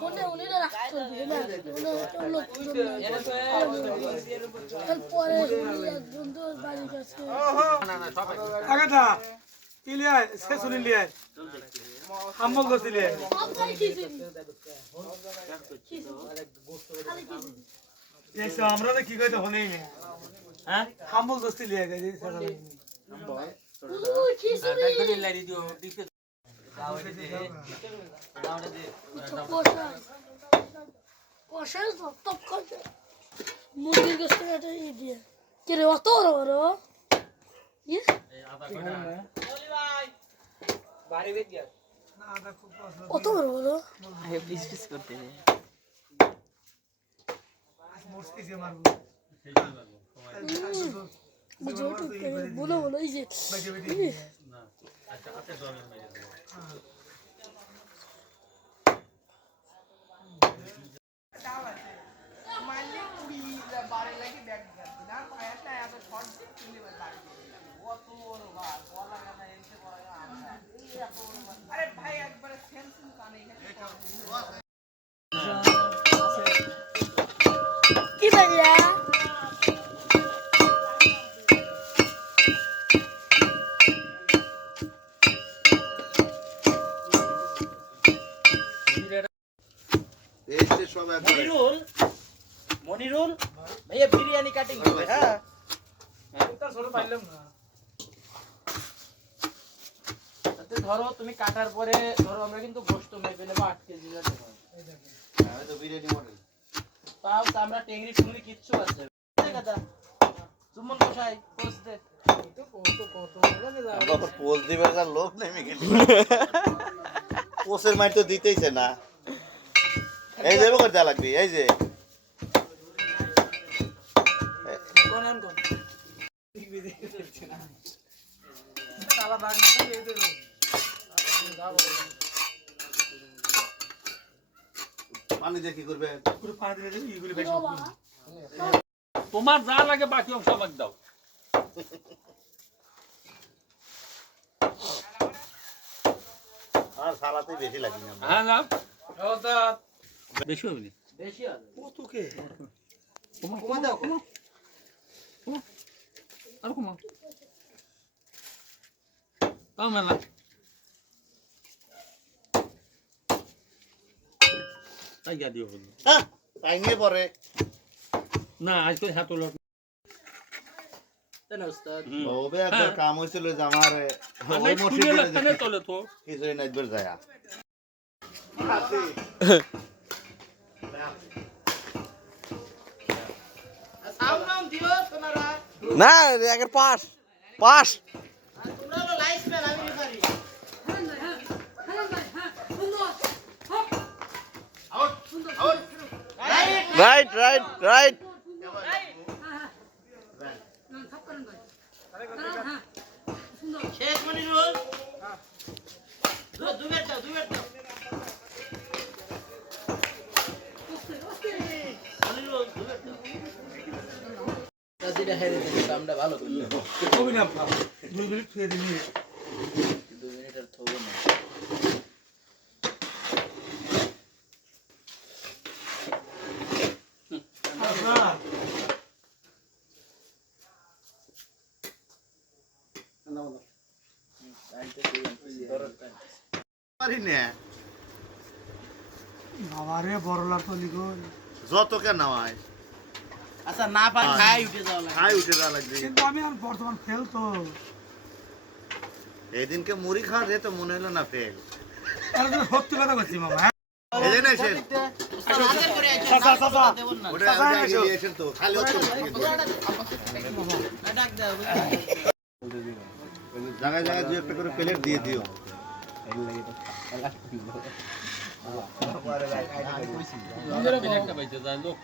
কোনে উনি রাখ করবে না উনি লোক তারপরে এক বন্ধু বাড়ি গেছে না না সব আগাটা কি লিয়ে সে শুনি লিয়ে হাম্বল দছি লিয়ে সবাই কিছু এসো আমরা তো কি কই তখন এই হ্যাঁ হাম্বল দছি লিয়ে গেছে সারা ও কিছু তাই করে লারি দিও দিতে কষায় টপ করে মুরগির গোশত এটা দিয়ে কে রে অত বড় ইয়ে বাড়ি বেদ গিয়া না আদা খুব পছন্দ অত বড় আরে প্লিজ প্লিজ করতে মুরগি যে মারবো বুঝো তো বলো বলো এই যে বেটে বেটে না আচ্ছা আচ্ছা জলের মেরে কি বাজা মনিরুল ভাইয়া বিরিয়ানি কাটিং করবে হ্যাঁ এটা ছোট পাইলাম না তাতে ধরো তুমি কাটার পরে ধরো আমরা কিন্তু গোশত মেপে নেব 8 কেজি এর জন্য আমি তো বিরিয়ানি মডেল তাও তো আমরা টেংরি টুংরি কিচ্ছু আছে কথা সুমন কোথায় পোস্ট দে তো কত কত লাগে যা আবার পোজ দিবার যা লোক নেমে গেল পোসের মাইর তো দিতেইছে না এই যে করতে লাগবে এই যে কোন আন কোন তালা দাগ না এই দে পানি দিয়ে কি করবে পুরো পানি দিয়ে দিবি এগুলো বেশি তোমার যা লাগে বাকি অংশ আমাকে দাও আর সালাতে বেশি লাগে না হ্যাঁ না ওটা বেশি হবে না বেশি আছে কত কে কমা দাও কমা আর কমা তাও মেলা তাই গা দিও বলি হ্যাঁ তাই নিয়ে পরে না আজকে হাত উলট তাই না উস্তাদ ওবে একবার কাম হইছিল যে আমার ওই মসজিদে তুলে চলে তো কিছুই না একবার যায় সাউন্ড নাম দিও তোমারা না একের পাস পাস তোমরা হলো লাইফ ম্যান আমি রেফারি রাইট রাইট রাইট শেষ মনিরুল দুই বেট দাও মনিরুল দুই বেট দাও কাজীটা হেরে দিতে আমরা ভালো করি কবি না 2 মিনিট ছুঁয়ে দিবি 2 মিনিট আর থবো না পারি না বাবারে বড় লাগতো লিখো যত কে নামায় আচ্ছা না পাই খাই উঠে যাও খাই উঠে যা লাগবে কিন্তু আমি আর বর্তমান ফেল তো এদিনকে মুড়ি খাওয়া যেত মনে হলো না ফেল তাহলে তো সত্যি কথা বলছি মামা এই যে না এসেন হাজার করে আইছো চাচা দেব না ওটা এসেন তো খালি হচ্ছে ডাক দাও জায়গায় জায়গায় দু একটা করে প্লেট দিয়ে দিও একটা বাইতে যায় লোক